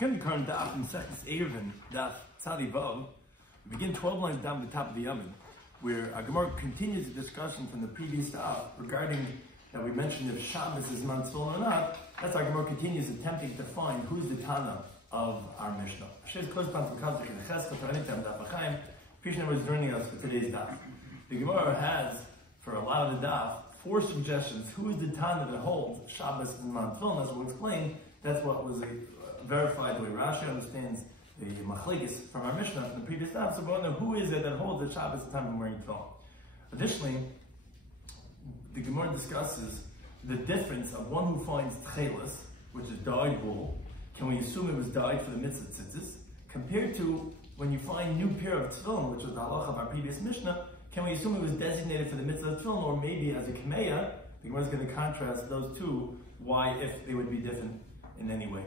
Begin the current Daf in Eruvin Daf Vav. We begin 12 lines down the top of the Yommi, where our Gemara continues the discussion from the previous Daf regarding that we mentioned if Shabbos is Mantzon or not. That's our Gemara continues attempting to find who's the Tana of our Mishnah. Krishna was joining us for today's Daf. The Gemara has, for a lot of the Daf, 4 suggestions. Who is the Tana that holds Shabbos is Mantzon? As we'll explain, that's what was verified the way Rashi understands the machlekes from our Mishnah from the previous Daf. So we want to know who is it that holds that Shabbos is the time of wearing tefillin. Additionally, the Gemara discusses the difference of one who finds tchelis, which is dyed wool. Can we assume it was dyed for the mitzvah tzitzis? Compared to when you find new pair of tefillin, which was the halacha of our previous Mishnah, can we assume it was designated for the mitzvah tefillin, or maybe as a kameya? The Gemara is going to contrast those two, why if they would be different in any way.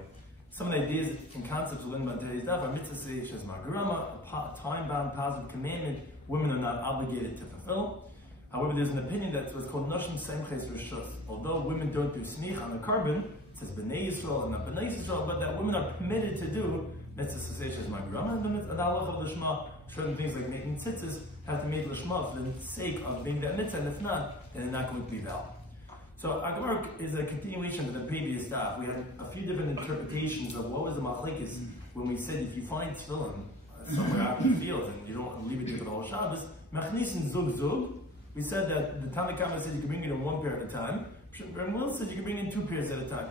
Some of the ideas and concepts we'll learn about today's daf are mitzvah seish as magrama, a time-bound positive commandment women are not obligated to fulfill. However, there's an opinion that what's called noshim semches rishus. Although women don't do smich on the carbon, it says b'nei Yisrael and not b'nei Yisrael, but that women are permitted to do mitzvah seish as magrama, and the halach of the shema, certain things like making tzitzis have to make l'shma for the sake of being that mitzvah, and if not, then they're not going to be valid. So our Gemara is a continuation of the previous daf. We had a few different interpretations of what was the machlekes when we said if you find tefillin somewhere out in the field and you don't leave it for the whole Shabbos, machnisin zug zug. We said that the Tanna Kama said you can bring it in one pair at a time. And Will said you can bring in 2 pairs at a time.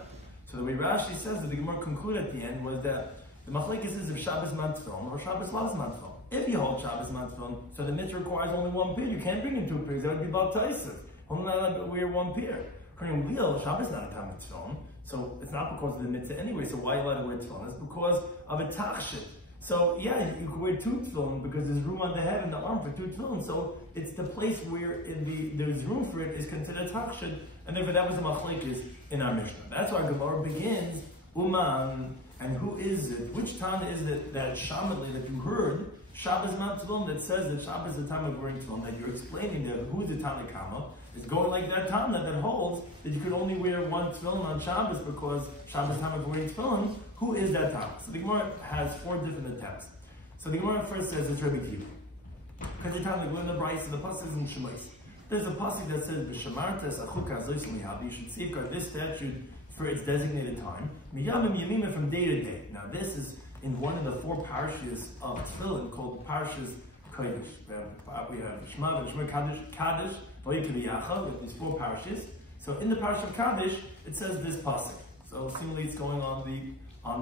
So the way Rashi says that the Gemara concluded at the end was that the machlekes is if Shabbos man tefillin or Shabbos las man tefillin. If you hold Shabbos man tefillin, so the mitzvah requires only 1 pair. You can't bring in 2 pairs. That would be about taisif. Only not allowed to wear 1 pair. According to Will, Shabbos is not a time of tefillin, so it's not because of the mitzvah anyway. So why are you allowed to wear tefillin? It's because of a tachshit. So yeah, you can wear 2 tefillin because there's room on the head and the arm for 2 tefillin. So it's the place where there's room for it is considered tachshit, and therefore that was the machlekes in our Mishnah. That's why Gemara begins Uman, and who is it? Which Tana is it that shamatli that you heard Shabbos man tefillin that says that Shabbos is the time of wearing tefillin? That you're explaining that who the Tanna Kama is going like that Tana that holds that you could only wear 1 tefillin on Shabbos because Shabbos time of wearing tefillin. Who is that Tana? So the Gemara has 4 different attempts. So the Gemara first says it's Rabbi Kiva. Because the time they go in the Bryce, the pasuk is in Shemais. There's a pasuk that says b'shamartes achuka zois mihabi. You should safeguard this statute for its designated time. Miyamim yamima from day to day. Now this is in one of the 4 parashas of tefillin called parashas Kodesh. We have Shema, Shema Kaddish, with these 4 parashas. So in the parish of Kaddish, it says this pasuk. So seemingly it's going on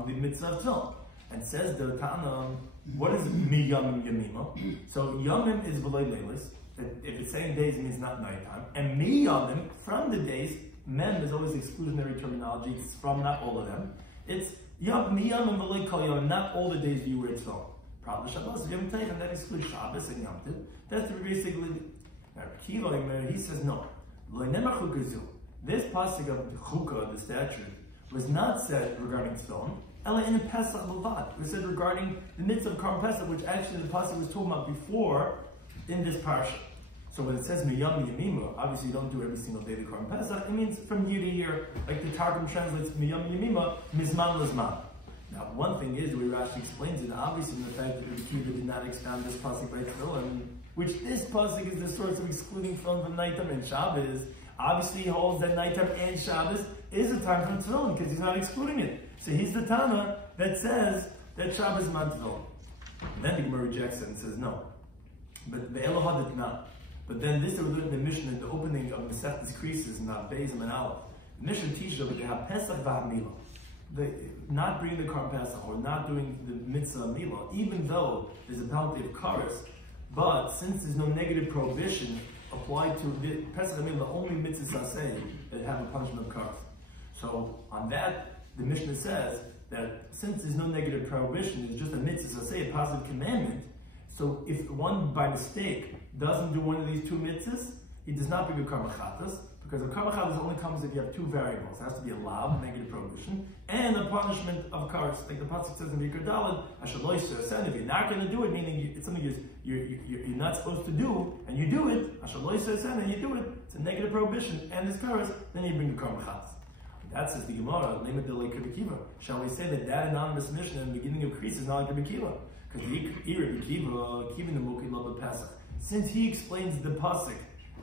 the mitzvah of tefillin. And says the Tana, what is mi yamim yamima? So yamim is v'loy leilis. If it's saying days, it means not nighttime. And mi yamim, from the days, mem is always exclusionary terminology. It's from not all of them. It's mi yamim v'loy kol yamim, not all the days you wear tefillin. Probably Shabbos, Yom Tov, and that excludes Shabbos and Yom Tov. That's the basically. He says no. This pasuk of the chukah, the statute, was not said regarding tefillin. Ela in Pesach Levad. It was said regarding the mitzvah of Karm Pesach, which actually the pasuk was talking about before in this parsha. So when it says Miyam Yamima, obviously you don't do every single day the Karm Pesach. It means from year to year, like the Targum translates Miyam Yamima, Mizman Lizman. Now, one thing is, the way Rashi explains it, obviously in the fact that the Kiva did not expound this pasuk by tefillin, which this pasuk is the source of excluding tefillin from nighttime and Shabbos. Obviously, he holds that nighttime and Shabbos is a time for tefillin because he's not excluding it. So he's the Tana that says that Shabbos is not tefillin. Then the Gemara rejects it and says no. But the Elohad did not. But then this we learned in the Mishnah in the opening of Masechtas Krisis and Beis and Aleph. The Mishnah teaches that they have Pesach v'Hamila. Not bringing the Karm Pesach or not doing the mitzvah Milah, even though there's a penalty of kares, but since there's no negative prohibition applied to the Pesach Milah, the only mitzvah saseh that have a punishment of kares. So on that, the Mishnah says that since there's no negative prohibition, it's just a mitzvah saseh, a positive commandment. So if one by mistake doesn't do one of these 2 mitzvahs, he does not bring a karma chatas. Because a karma chatas only comes if you have 2 variables. It has to be a lav, negative prohibition, and a punishment of kares. Like the pasuk says in V'ikar Daled, Ashaloy Serasen. If you're not going to do it, meaning it's something you're not supposed to do, and you do it, Ashaloy Serasen, and you do it, it's a negative prohibition, and it's kares, then you bring the karma chatas. That says the Gemara, Lema de Rabbi Kiva. Shall we say that anonymous mission in the beginning of Kriis is not like Rabbi Kiva? Because Rabbi Kiva, Kiva Nemuki Love Pesach. Since he explains the pasuk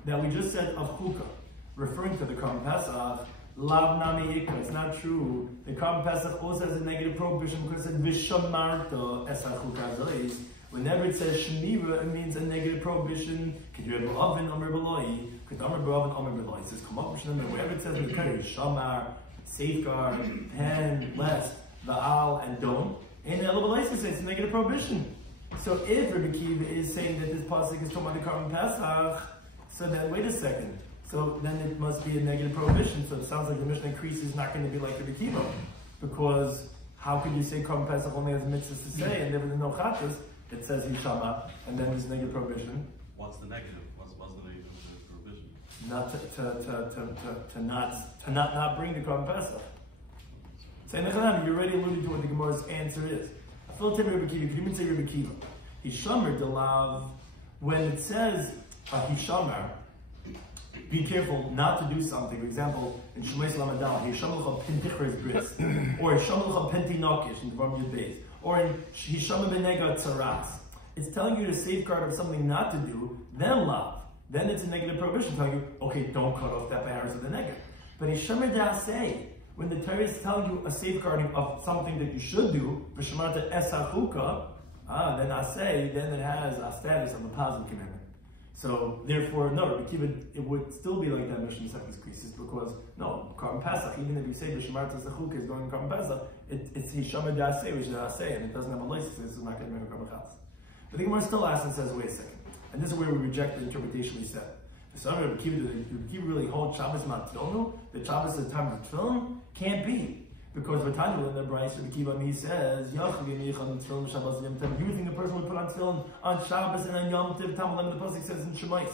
that we just said of Chukah, referring to the Korban Pesach, Lav Nami Ikra, it's not true. The Korban Pesach also has a negative prohibition because it said Vishamarta Esach Chukah Zois. Whenever it says Shemira, it means a negative prohibition. Eruvin Amr Beloi, it says come up with wherever it says in the Torah, Shamar, safeguard, pen, lest, Baal, and don't. And the Elabalaisa says it's a negative prohibition. So if Rabbi Kiva is saying that this pasuk is talking about the Korban Pesach, so then wait a second. So then it must be a negative prohibition. So it sounds like the Mishnah Kriis is not going to be like Rabbi Kiva, because how could you say Korban Pesach only has mitzvahs to say and there was no chatas? It says Hishama, and then there's negative prohibition. What's the negative? What's the negative prohibition? Not not bring the Korban Pesach. Say Nechanan, you already alluded to what the Gemara's answer is. I feel Rabbi Kiva. Could you even say Rabbi Kiva? Hishamer delav. When it says Hishamer, be careful not to do something. For example, in Shemais Lamadal, Hishamelcha Pintichres Bris, or Hishamelcha Pentinokish in the Ram Yud Beis, or in Hishamer Benega Tzaras. It's telling you to safeguard of something not to do, then love. Then it's a negative prohibition telling you, okay, don't cut off that by arrows of the negative. But Hishamer Dasei, when the Torah is telling you a safeguarding of something that you should do, V'shamarta Esachuka, then Asei, then it has a status of a positive commandment. So therefore, no, Rabbi Kiva, it would still be like that Mishnah Second Krisis, because no, Korban Pesach, even if you say V'shamarta Esachuka is going to Korban Pesach, it's Hishamer Dasei, which is Asei, and it doesn't have a license, so this is not going to be a Korban Chas. But the Gemara still asks and says, wait a second. And this is where we reject the interpretation we said. So Rabbi Kiva really hold Shabbos Matzilnu, that Shabbos is the time of Tefillin? Can't be. Because Vatanu in the Bryce, Rabbi Kiva, he says, using a person would put on Tefillin on Shabbos and on Yom Tov, Tamalim, the Pasuk says in Shemais,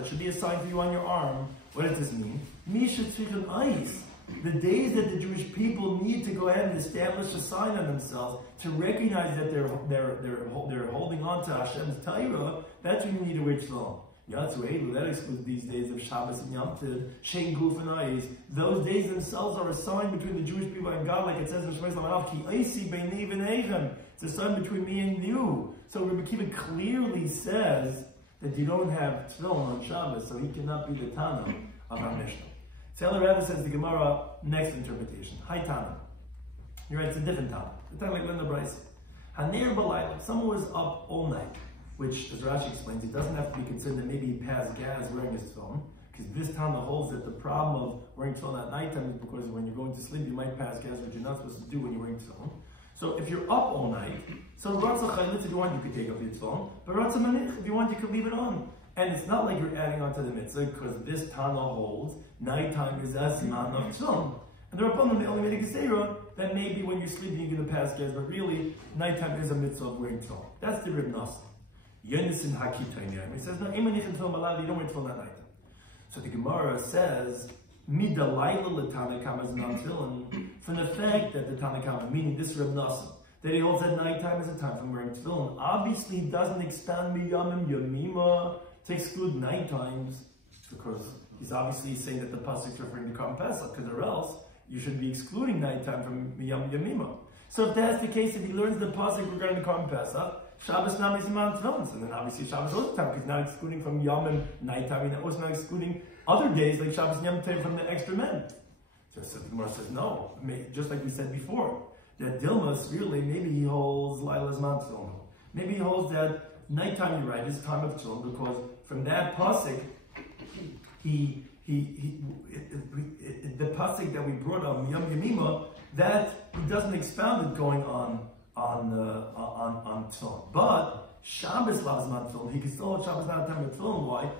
it should be a sign for you on your arm. What does this mean? The days that the Jewish people need to go ahead and establish a sign on themselves to recognize that they're holding on to Hashem's Torah, that's when you need to wear tefillin. That excludes these days of Shabbos and Yom Tov, Shein Guf and Eyes. Those days themselves are a sign between the Jewish people and God, like it says in Shemais Lamanaf, Ki Eisi B'nei V'neichem. It's a sign between me and you. So Rabbi Kiva clearly says that you don't have tefillin on Shabbos, so he cannot be the Tana of our Mishnah. Taylor Rebbe says the Gemara, next interpretation. Hi Tana. You're right, it's a different Tana. The Tana like Linda Bryce. Hanir Balayla, someone was up all night, which, as Rashi explains, it doesn't have to be considered that maybe he passed gas wearing his tefillin, because this Tana holds that the problem of wearing tefillin at nighttime is because when you're going to sleep, you might pass gas, which you're not supposed to do when you're wearing tefillin. So if you're up all night, so Ratzah Chaylit, if you want, you could take off your tefillin, but Ratzah Manich, if you want, you could leave it on. And it's not like you're adding on to the mitzvah, because this Tana holds nighttime is as man of tefillin. And the Rabbanim, they only made a gesera that maybe when you're sleeping you're going to pass gas, but really nighttime is a mitzvah of wearing tefillin. That's the Reb Nasa. Yenisin Hakitayim. He says, no, Imanich and tefillin malad, you don't wear tefillin at night. So the Gemara says, Midalayla l'Tana Kama is not tefillin, from the fact that the Tana Kama, meaning this Reb Nasa, that he holds that nighttime is a time for wearing tefillin, obviously doesn't expand miyamim yamima to exclude night times, because he's obviously saying that the pasuk is referring to Korban Pesach, because or else you should be excluding nighttime from Yom Yamima. So if that's the case, if he learns the pasuk regarding the Korban Pesach, Shabbos Nam is Iman Tefillin, so then obviously Shabbos is also time, because now excluding from Yom and nighttime, and also now excluding other days like Shabbos and Yom Tov from the extra men. So the Gemara says no, just like we said before, that Dilmas really, maybe he holds Laila's Man Tefillin. Maybe he holds that nighttime, you're right, is time of tefillin, because from that pasuk, the pasuk that we brought on Yom Yamima, that he doesn't expound it going on tefillin. But Shabbos lavzman tefillin, he can still hold Shabbos not a time of tefillin. Why?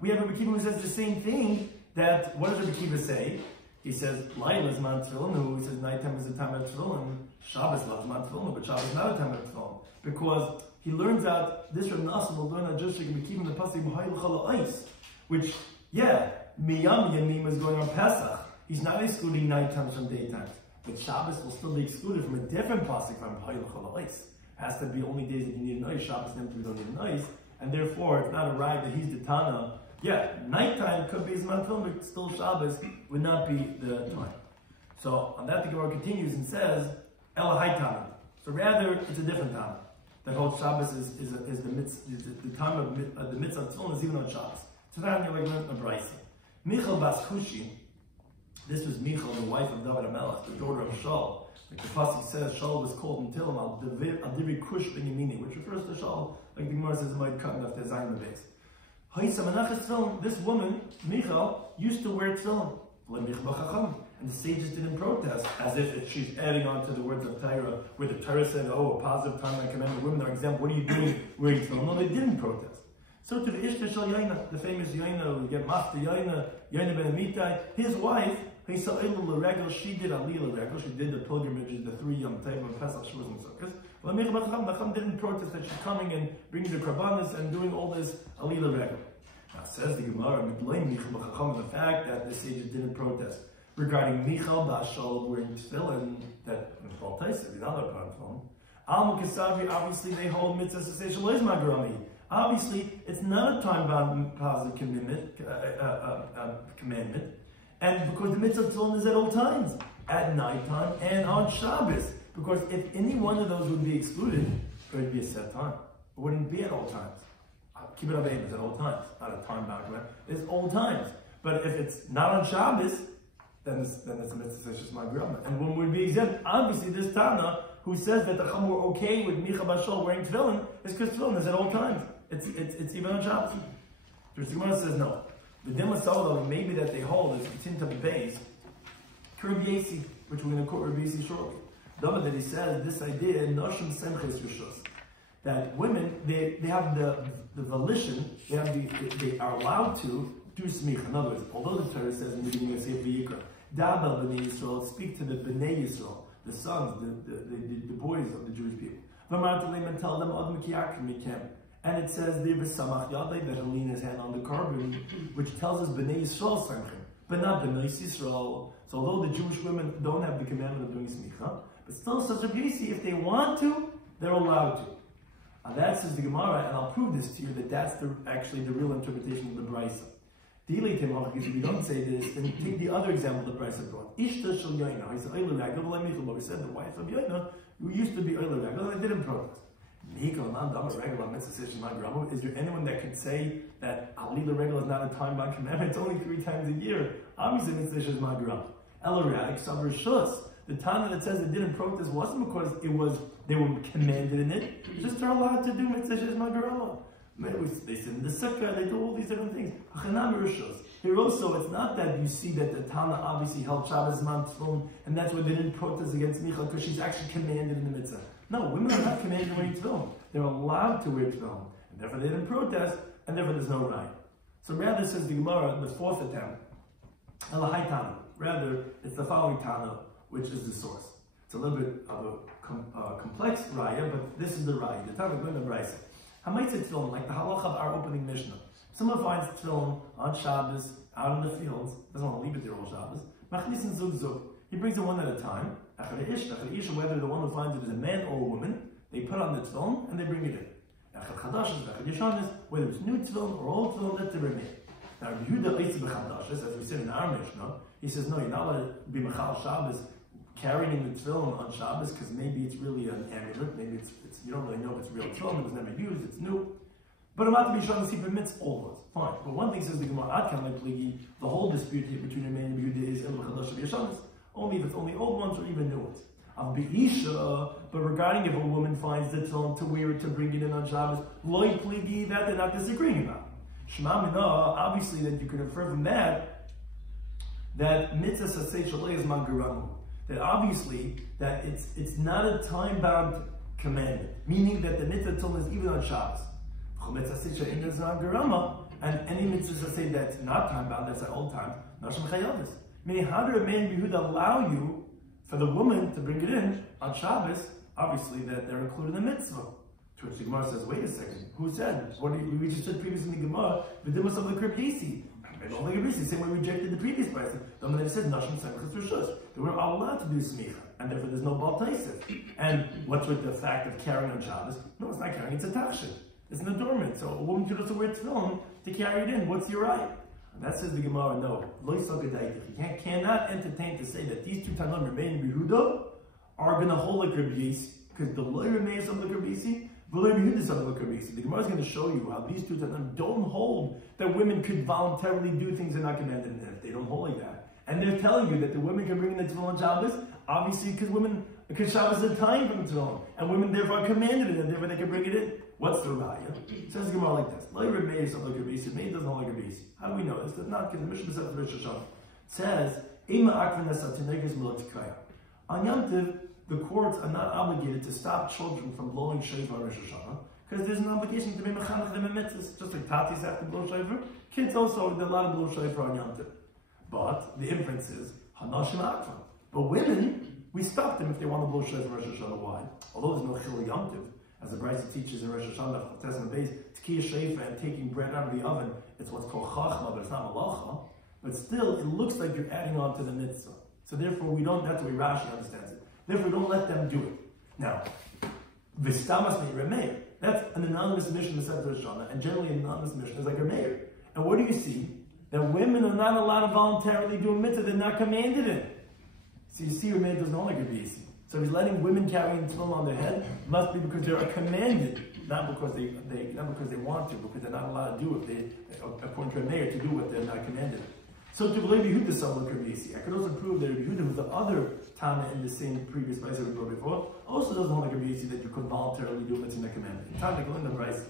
We have Rabbi Kiva who says the same thing. That what does Rabbi Kiva say? He says Laila's man tefillin, who says nighttime is a time of tefillin. Shabbos lavzman tefillin, but Shabbos is not a time of tefillin. Because he learns out, this Reb Nasa will learn out just like we keep in the pasuk B'hayil Chala Ice, which, Miyam Yamim is going on Pesach. He's not excluding night times from daytimes. But Shabbos will still be excluded from a different pasuk from B'hayil Chala Ice. Has to be only days that you need an ice. Shabbos and we don't need an ice. And therefore, it's not a right that he's the Tana Yeah, nighttime could be Zman Tefillin, but still Shabbos would not be the time. So on that the Gemara continues and says, Ela Haitana. So rather, it's a different time. That whole Shabbos is the time of the mitzvah Tefillin is even on Shabbos. So now you're like learning a brayso. Michal Bas Kushi, this was Michal, the wife of David HaMelech, the daughter of Shaul. Like the pasuk says, Shaul was called in Tilim al Divi Kush ben Yemini, which refers to Shaul, like the Gemara says, it might cut enough to Zayin the base. This woman, Michal, used to wear tefillin. And the sages didn't protest, as if she's adding on to the words of Torah, where the Torah said, oh, a positive time I command women are exempt. What are you doing wearing tefillin? No, they didn't protest. So to the Ishta Shal Yaina, the famous Yaina, we get Masta Yaina, Yaina ben Amitai, his wife, she did Aliyah L'Regel, she did the pilgrimages, the 3 Yom Tov, Pesach, Shavuos, and Sukkot. But Michal didn't protest that she's coming and bringing the Karbanis and doing all this Aliyah L'Regel. Now says the Gemara, the fact that the sages didn't protest regarding Michal Bashal wearing tefillin, that in Paul Taisa, the other part of tefillin, Al Mukisavi, obviously they hold mitzvah to say Shalois Magrami. Obviously, it's not a time-bound positive commandment, and because the mitzvah tefillin is at all times, at nighttime and on Shabbos. Because if any one of those would be excluded, it would be a set time. It wouldn't be at all times. Keep it up, it's at all times, not a time-bound command. It's all times. But if it's not on Shabbos, then it's a mitzvah seshus ma'grama. And when we'd be exempt, obviously this Tana, who says that the Chum were okay with Micha Bashal wearing tefillin, is because tefillin is at all times. It's even on Shabbos. The Gemara says no. The Dima Solo, maybe that they hold is it's into the base, Rabbi Yesi, which we're going to quote Rabbi Yesi shortly. That he says this idea, Noshim Semches Rishus, that women they have the volition, they are allowed to do smicha. In other words, although the Torah says in the beginning of Sefer Vayikra, Dabel Bnei Yisrael, speak to the Bnei Yisrael, the sons, the boys of the Jewish people. And tell them and it says there B'samach Yadei that he'll lean his hand on the carbon, which tells us Bnei Yisrael Samchim, but not Bnei Yisrael. So although the Jewish women don't have the commandment of doing smicha, but still such a BC, if they want to, they're allowed to. And that says the Gemara, and I'll prove this to you, that that's actually the real interpretation of the Brisa. If you don't say this, then take the other example the Brisa brought. Ishta shel Yaina, I said, we said the wife of Yaina, who used to be Oyla Ragel, and they didn't protest. Is there anyone that could say that Alila Regel is not a time-bound commandment? It's only 3 times a year. Obviously, it's Seshus Magram. Elarak Savar Shus. The time that it says it didn't protest wasn't because they were commanded in it. Just they're allowed to do Seshus Magram. They sit in the sukkah, they do all these different things. Here also, it's not that you see that the Tana obviously held Shabbos man tefillin, and that's why they didn't protest against Michal, because she's actually commanded in the mitzvah. No, women are not commanded to wear tefillin. They're allowed to wear tefillin, and therefore they didn't protest, and therefore there's no right. So rather, says the Gemara, the 4th attempt, Elahai Tana. Rather, it's the following Tana, which is the source. It's a little bit of a complex raya, but this is the raya. The Tana going to Brisa. Hamaitze tefillin, like the halacha of our opening Mishnah. Someone finds tefillin on Shabbos, out in the fields, doesn't want to leave it there all Shabbos. Machnisin zug zug. He brings it one at a time. Whether the one who finds it is a man or a woman, they put on the tefillin and they bring it in. Whether it's new tefillin or old tefillin, let them bring it. Now, as we said in our Mishnah, he says, no, you're not allowed to be machal Shabbos, carrying in the tefillin on Shabbos, because maybe it's really an amulet, maybe it's you don't really know if it's real tefillin, it was never used, it's new. But I'm not to be sure to see permits old ones. Fine. But one thing says the Gemara, the whole dispute here between Yomei and Yehuda is only if it's only old ones or even new ones. But regarding if a woman finds the tefillin to wear it to bring it in on Shabbos, loy pligi, that they're not disagreeing about. Shema mina, obviously that you can infer from that mitzvah sasei shalei is magaramu. That obviously that it's not a time-bound commandment, meaning that the mitzvah tefillin is even on Shabbos. And any mitzvah say that's not time-bound, that's at old times, nashim chayavis. Meaning, how did a man Yehuda allow you for the woman to bring it in on Shabbos? Obviously, that they're included in the mitzvah. To which the Gemara says, wait a second, who said? We just said previously in the Gemara, the Dimas of the Kribdisi. Same way we rejected the previous person. The one that says, nashim semchas rishus. They were all allowed to do smicha, and therefore there's no bal taisif. And what's with the fact of carrying on Shabbos? No, it's not carrying, it's a tachshit. It's an adornment. So a woman could also wear tefillin to carry it in. What's your right? And that says the Gemara, no. You cannot entertain to say that these two Tanoim, Remain and Yehuda, are going to hold like Rabbi Yisi, because the Lo remains of like Rabbi Yisi, the Lo Yehuda is of like Rabbi Yisi. The Gemara is going to show you how these two Tanoim don't hold that women could voluntarily do things they're not commanded in. If they don't hold like that, and they're telling you that the women can bring in the tefillin on Shabbos, obviously because Shabbos is a time for the tefillin, and women therefore are commanded it, and therefore they can bring it in. What's the raya? It says the Gemara like this: Lo remains of like Rabbi Yisi. May doesn't hold like Rabbi Yisi. How do we know this? It's not because the Mishnah says Rosh Hashanah says on Yom Tov, the courts are not obligated to stop children from blowing shofar on Rosh Hashanah because there's an obligation to be mechanech them in mitzvahs. Just like tatis have to blow shofar, kids also are allowed to blow shofar on Yom Tov. But the inference is hanashim akva. But women, we stop them if they want to blow shofar on Rosh Hashanah. Why? Although there's no chil Yom Tov, as the Brisa teaches in Rosh Hashanah, Testament base, tkiyah shofar and taking bread out of the oven, it's what's called chachma, but it's not malacha. But still, it looks like you're adding on to the mitzvah. So therefore, we don't, that's the way Rashi understands it. Therefore, we don't let them do it. Now, Vistamas Meir, that's an anonymous mission to Rosh Hashanah, and generally an anonymous mission is like a mayor. And what do you see? That women are not allowed to voluntarily do a mitzvah, they're not commanded in. So you see, your mayor doesn't like a BC. So if he's letting women carry tefillin on their head, it must be because they are commanded, not because they want to, because they're not allowed to do it, according to a mayor, to do what they're not commanded. So to believe Yehuda some like Rabbi Yisi, I could also prove that Rabbi Yehuda, who's the other Tana in the same previous Brisa we brought before, also doesn't hold like Rabbi Yisi that you could voluntarily do what's in the commandment. In time to go in the Brisa.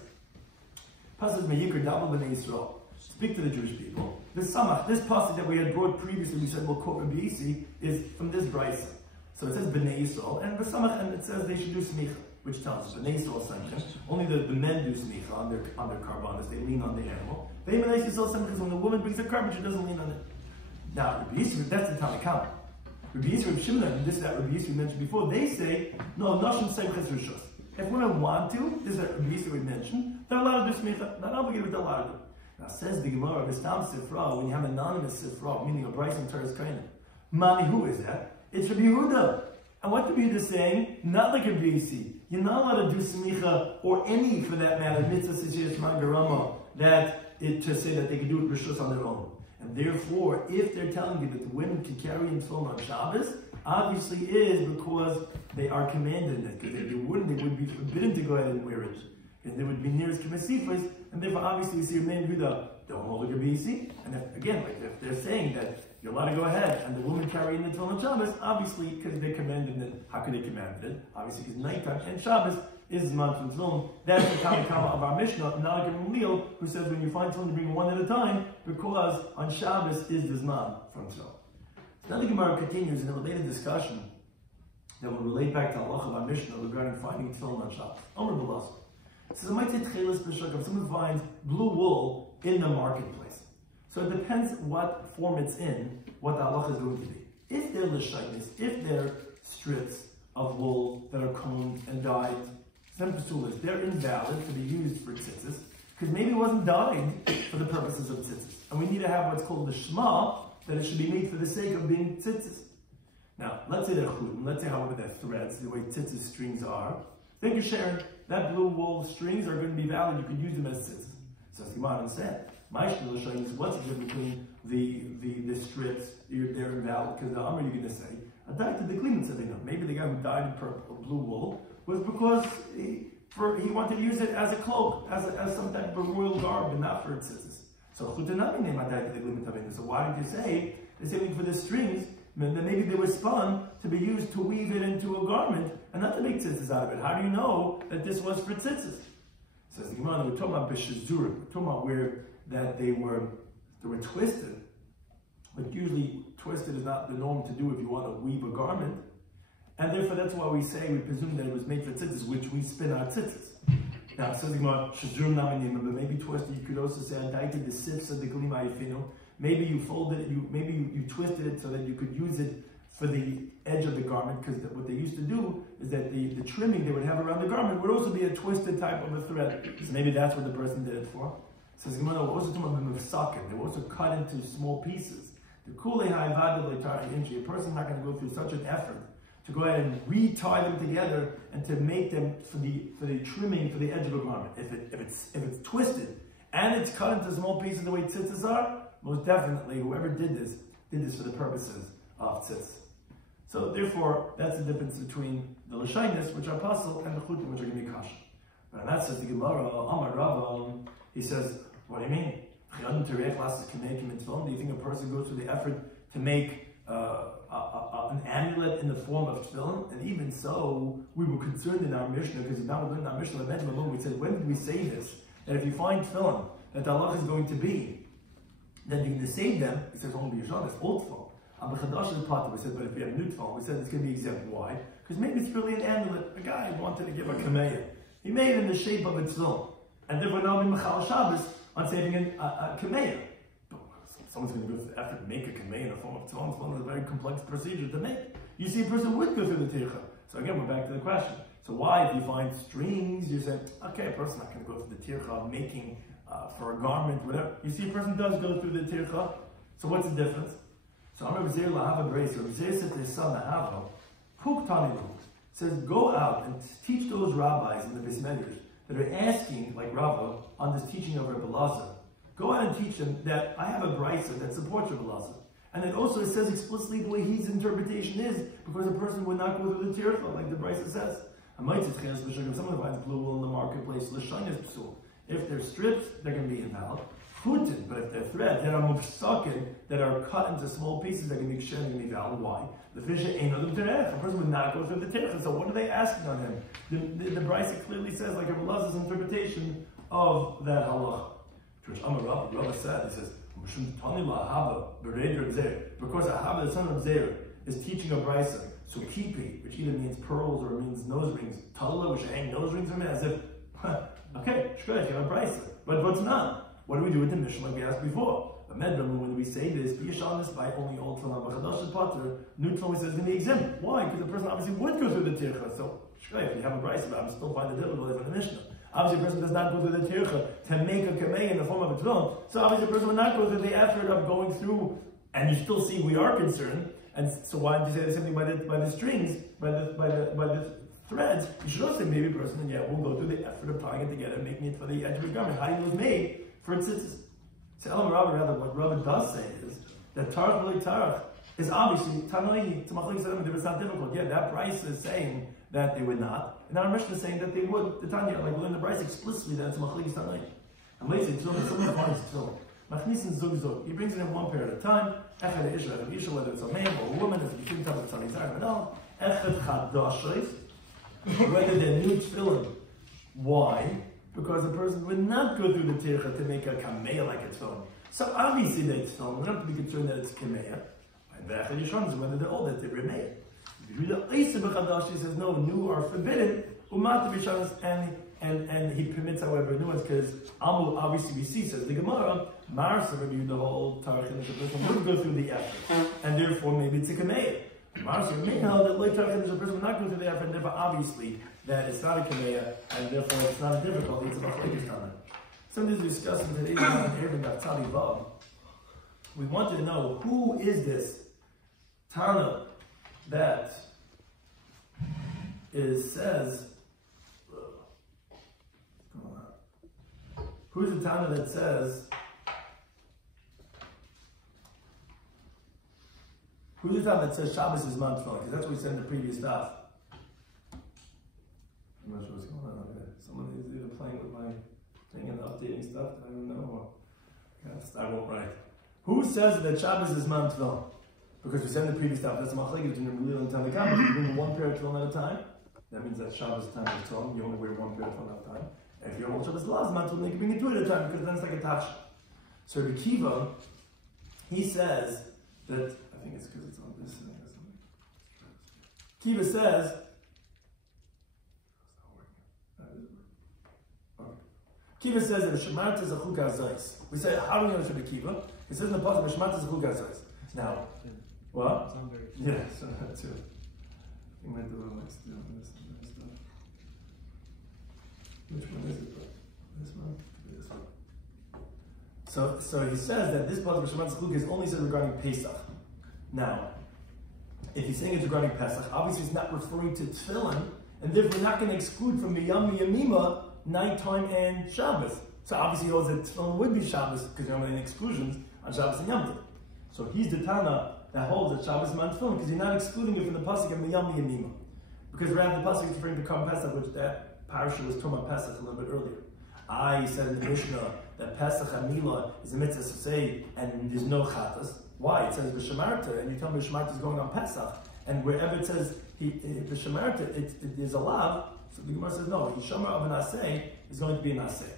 Pasuk Meyikr Dabel B'nei Yisrael. Speak to the Jewish people. This Samach, this passage that we had brought previously, we said we'll quote Rabbi Yisi, is from this Brisa. So it says B'nei Yisrael, and the Samach, and it says they should do smicha, which tells us B'nei Yisrael something. Only the men do smicha on their karbanos, they lean on the animal. They B'nei Yisrael something because when the woman brings a carbon, she doesn't lean on it. Now, Rabbi Yisi, that's the Tanakh. Rabbi Yisi, Rabbi Shimon, and this that Rabbi Yisi we mentioned before, they say, no, Nashim Seimches Rishos. If women want to, this is that Rabbi Yisi we mentioned, they're allowed to do smicha, not obligated, but they're allowed to do. Now, says the Gemara, Vistam Sifra, when you have an anonymous Sifra, meaning a Bryce and Teres Kainah, Mami, who is that? It's Rabbi Yehuda. And what Rabbi Yehuda is saying, not like Rabbi Yisi. You're not allowed to do smicha, or any, for that matter, mitzvah sishir shmangarama, to say that they can do it rishus on their own. And therefore, if they're telling you that the women can carry in tefillin on Shabbos, obviously is because they are commanded in it. Because if they wouldn't, they would be forbidden to go ahead and wear it. And they would be nearest K'masifas, and therefore obviously we see your name Yehuda, don't hold a BC. And if they're saying that you're allowed to go ahead, and the woman carrying the tefillin on Shabbos, obviously because they commanded it. How could they command it? Obviously because nighttime and Shabbos is Zman from tefillin. That's the Tanakh of our Mishnah, not like Gamliel, who says when you find tefillin to bring one at a time, because on Shabbos is the Zman from tefillin. So now the Gemara continues in a related discussion that will relate back to Allah of our Mishnah regarding finding tefillin on Shabbos. Omer B'las. It says, I might say tchelis b'shuk, if someone finds blue wool in the marketplace. So it depends what form it's in, what the halacha is going to be. If they're l'shaynis, if they're strips of wool that are combed and dyed, they're invalid to be used for tzitzis, because maybe it wasn't dyed for the purposes of tzitzis. And we need to have what's called the shema, that it should be made for the sake of being tzitzis. Now, let's say they're chudim, let's say however they're threads, the way tzitzis strings are. Thank you, Sharon. That blue wool strings are going to be valid, you could use them as tzitzis. So as Gemara said, what's the difference between the strips, they're invalid, because the Amr you're going to say, I died to the cleaning something. Maybe the guy who dyed in purple blue wool was because he wanted to use it as a cloak, as some type of royal garb, and not for tzitzis. So chutanami name I died to the cleaning something. So why did you say the same thing for the strings? Then maybe they were spun to be used to weave it into a garment and not to make tzitzis out of it. How do you know that this was for tzitzis? Says the Gemara, we're talking about b'shazurim. We're talking about where that they were twisted, but usually twisted is not the norm to do if you want to weave a garment, and therefore that's why we say we presume that it was made for tzitzis, which we spin our tzitzis. Now it says the Gemara, shazurim naminim, but maybe twisted. You could also say adaited the sifs of the glima yifinu. Maybe you folded it, you twisted it so that you could use it for the edge of the garment, because what they used to do is that the trimming they would have around the garment would also be a twisted type of a thread. So maybe that's what the person did it for. So the Gemara also talking about mivsakim. They were also cut into small pieces. The kulei ha'ivadu le'tari inchi. A person's not going to go through such an effort to go ahead and re-tie them together and to make them for the trimming for the edge of a garment. If it's twisted and it's cut into small pieces the way tzitzis are, most definitely whoever did this for the purposes of tzitzis. So therefore, that's the difference between the l'shainis, which are pasul, and the chutim, which are going to be kasha. But on that says the Gemara, Amar Rava, he says, what do you mean? Do you think a person goes through the effort to make an amulet in the form of tefillin? And even so, we were concerned in our Mishnah, because in our Mishnah, we said, when did we say this? That if you find tefillin, that the halach is going to be, that you're going to save them, he says, only Yishon, it's old tefillin. We said, but if you have new tefillin, we said it's going to be exempt. Why? Because maybe it's really an amulet. A guy wanted to give a kameya. He made it in the shape of a tefillin. And therefore now we machal Shabbos on saving a kameya. But someone's going to go through the effort to make a kameya in the form of tefillin. Tefillin is a very complex procedure to make. You see, a person would go through the tircha. So again, we're back to the question. So why, if you find strings, you say, okay, a person's not going to go through the tircha of making for a garment, whatever. You see, a person does go through the tircha. So what's the difference? So Rabbi Zir Lahava Brace, Rabbi Zir said to his son Ahava, Huk Tanilu, says, go out and teach those rabbis in the Bismedish that are asking, like Rava, on this teaching of Rabbi Lazar. Go out and teach them that I have a brisa that supports Rabbi Lazar. And it also says explicitly the way his interpretation is, because a person would not go through the tircha, like the brisa says. If someone finds blue wool in the marketplace, if they're strips, they're going to be invalid. Futin, but if they're thread, that are mufsakin, that are cut into small pieces, they're going to be ksher, going to be valid. Why? The fish ain't on the terech. A person would not go through the terech. So what are they asking on him? The brisa clearly says, like Rabbi Lazar's interpretation of that halacha. To which Rava said, he says, because Ahava, the son of Zer, is teaching a brisa, so kipi, which either means pearls or means nose rings, tala, which hang nose rings on me, as if, okay, shkred, you have a brisa. But what's not? What do we do with the Mishnah like we asked before? But when we say this, be this by only old tefillin, b'chadash potter, new tefillin says it's going to be exempt. Why? Because the person obviously would go through the tircha. So, if you have a brisa, but I'm still finding it difficult from the Mishnah. Obviously, a person does not go through the tircha to make a kamei in the form of a tefillin. So obviously, a person would not go through the effort of going through, and you still see we are concerned. And so why did you say the same thing by the strings, by the threads? You should also say maybe a person, and yeah, we'll go through the effort of tying it together, making it for the edge of the garment. How it was made for tzitzis. So Elam Rabbi, rather, what Rabbi does say is that Tarach B'lei Tarach is obviously Tanai to Machlokes Hadamim. It's not difficult. Yeah, that price is saying that they would not, and our Mishnah is saying that they would. The Tanya, like we're in the price explicitly that it's Machlokes Tanai. And later, someone finds tefillin. Machnisin Zug Zug. He brings it in one pair at a time. Echad Isha, whether it's a man or a woman, if you shouldn't have a Tzani Zayim at all. Echad Chadashres, whether they're new tefillin. Why? Because a person would not go through the tircha to make a kameya like a tefillin. So obviously that's tefillin. We don't have to be concerned that it's kameya. And the Echad Yishon is whether they're old, that they remain. If you read the Eisa B'chadash, he says no, new are forbidden. Umat B'shanas, and he permits, however, new ones, because Amul obviously we see, says the Gemara, Marsa reviewed the whole Tarach, and the person wouldn't go through the effort, and therefore maybe it's a kameya. Marsa may know that like Tarach, the person would not go through the effort, and therefore obviously that it's not a kameya, and therefore it's not a difficulty, it's a machlokes Tana. Something to discuss in today's Eruvin Daf. We wanted to know who is this Tana that says, who's the Tana that says, Shabbos is man tefillin? Because that's what we said in the previous Daf. I'm not sure what's going on over there. Someone is either playing with my thing and updating stuff that I don't know, or I won't write. Who says that Shabbos is man tefillin? Because we said in the previous Daf, that's a machlokes between the Melil and Tanakh. If you bring one pair of tefillin at a time, that means that Shabbos time is tefillin. You only wear one pair of tefillin at a time. And if you're on Shabbos last man tefillin, you can bring it two at a time, because then it's like a touch. So Rabbi Kiva, he says that, I think it's because it's on this thing. Kiva says, Kiva says that Shemarta is a chukah zayis. We say, how do we know it's Rabbi Kiva? He says in the pasuk, Shemarta is a chukah zayis. Now, what? Yeah, so that too. I think I might do it next to this stuff. Which one is it? This one? This one. So he says that this pasuk Shemarta is a chukah is only said regarding Pesach. Now, if he's saying it's regarding Pesach, obviously it's not referring to tefillin, and therefore not going to exclude from Miyam Yamima nighttime and Shabbos. So obviously he holds that tefillin would be Shabbos because there are many exclusions on Shabbos and Yom Tov. So he's the Tana that holds that Shabbos is man tefillin because you're not excluding it from the pasuk of Yommi and Nima. Because rather the pasuk is referring to Korban Pesach, which that parasha was talking about Pesach a little bit earlier. I said in the Mishnah that Pesach and Mila is a mitzvah to say, and there's no chatas. Why? It says B'Shemarta, and you tell me B'Shemarta is going on Pesach, and wherever it says B'Shemarta, it is a lav. So the Gemara says no. Yishamar of an aseh is going to be an aseh.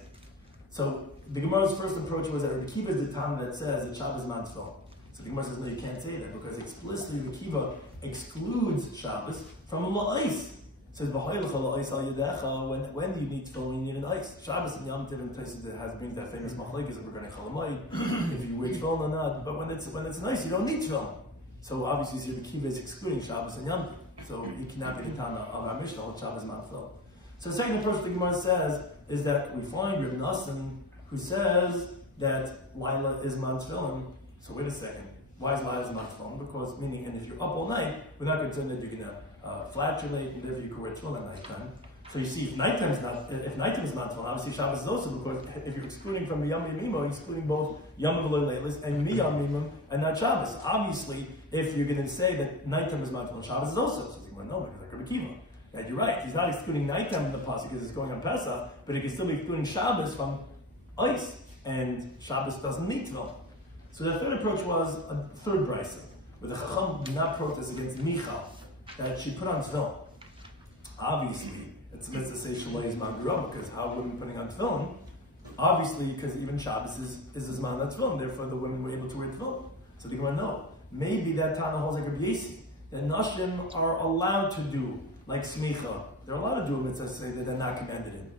So the Gemara's first approach was that Rabbi Kiva is the Tana that says that Shabbos man tefillin. So the Gemara says no, you can't say that because explicitly Rabbi Kiva excludes Shabbos from a la'is. It says b'hoylcha la'is al yadecha. When do you need tefillin? You need an ice. Shabbos and Yom Tov and places that has been that famous machlekes of regarding chalamayid, if you wear tefillin or not. But when it's nice, you don't need tefillin. So obviously, Rabbi Kiva is excluding Shabbos and Yom Tov. So you cannot be the Tana of our Mishnah with Shabbos man tefillin. So the second approach the Gemara says is that we find Reb Nassim who says that Laila is man tefillin. So wait a second. Why is Laila man tefillin? Because meaning, and if you're up all night, we're not concerned that you're going to flatulate and therefore you can wear tefillin at nighttime. So you see, if nighttime is not tefillin, obviously Shabbos is also because if you're excluding from the Yom Mimo, you're excluding both Yom Leilis and Miyam Mimim and not Shabbos. Obviously, if you're going to say that nighttime is man tefillin, Shabbos is also. So you want to know, like Rabbi Kiva. And you're right, he's not excluding nighttime in the pasuk because it's going on Pesach, but he can still be excluding Shabbos from ice, and Shabbos doesn't need tefillin. So the third approach was a third brisa, where the Chacham did not protest against Michal, that she put on tefillin. Obviously, it's meant to say Shalai is Magura, because how are women putting on tefillin? Obviously, because even Shabbos is a Zman of tefillin, therefore the women were able to wear tefillin. So they go, no, maybe that Tana holds like Rabbi Yesi, that Nashim are allowed to do like smicha. They're allowed to do a mitzvah say that they're not commanded in.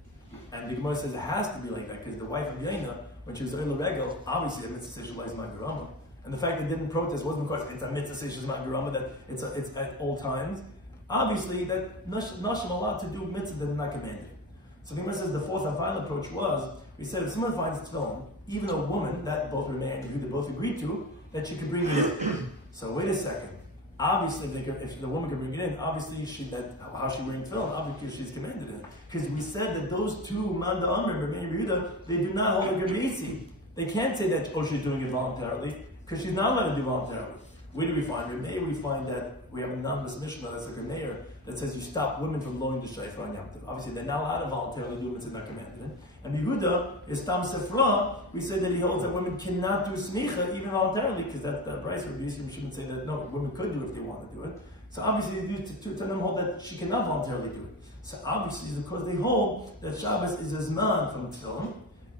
And the Gemara says it has to be like that because the wife of Yaina, when she was Oila Regel, obviously the mitzvah say Shalai is Magurama. And the fact they didn't protest wasn't because it's a mitzvah say Shalai is Magurama, that it's at all times. Obviously, that Nashim are allowed to do mitzvah that they're not commanded. So the Gemara says the fourth and final approach was, we said if someone finds tefillin, even a woman, that both Rameh and Yehuda both agreed to, that she could bring it in. So wait a second. Obviously, if the woman can bring it in, obviously how she wearing tefillin, obviously she's commanded it. Because we said that those two, Manda Amr and Rabbi Yehuda, they do not hold a Gabesi. They can't say that, she's doing it voluntarily, because she's not allowed to do voluntarily. Where do we find Rabbi? We find that we have a non-Mishnah that's like a mayor that says you stop women from blowing the shayfa on Yom Tov. Obviously, they're not allowed to voluntarily do it, it's not commanded it. And Yehuda is Tam Sefra. We said that he holds that women cannot do smicha even voluntarily, because that Bryce or Yisrael shouldn't say that no, women could do it if they want to do it. So obviously, to them hold that she cannot voluntarily do it. So obviously, it's because they hold that Shabbos is a zman from tefillin,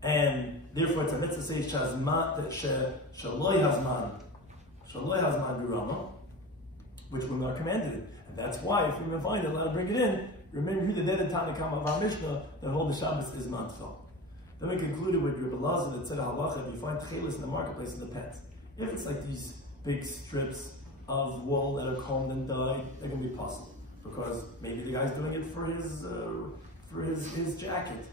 and therefore it's a mitzvah say shazman that shaloi hazman gurama, which women are commanded in. And that's why if women find it, allowed to bring it in. Remember who the dead Tanakam of our Mishnah that hold the Shabbos is man tefillin. Then we concluded with Rabbi Lazar that said halacha, if you find tchelis in the marketplace in the pets, if it's like these big strips of wool that are combed and dyed, they're going to be possible. Because maybe the guy's doing it for his jacket.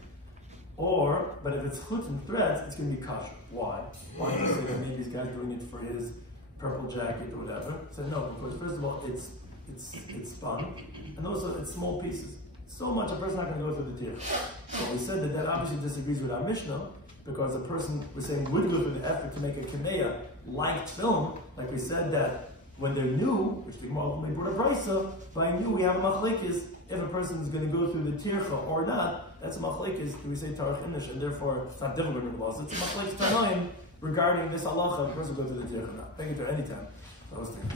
But if it's chut and threads, it's going to be kosher. Why? Why do you say that maybe this guy's doing it for his purple jacket or whatever? So no, because first of all, it's spun, and also it's small pieces. So much a person's not going to go through the tear. So we said that obviously disagrees with our Mishnah, because a person, we're saying, would go through the effort to make a kameya like film, like we said that when they're new, which the Gemara ultimately brought a brisa, by new we have a machlekes, if a person is going to go through the tircha or not, that's a machlekes, do we say tarach inish, and therefore it's not difficult in the laws, it's a machlekes tanoim regarding this halacha, if a person goes through the tircha or not. Thank you to any time. Those things.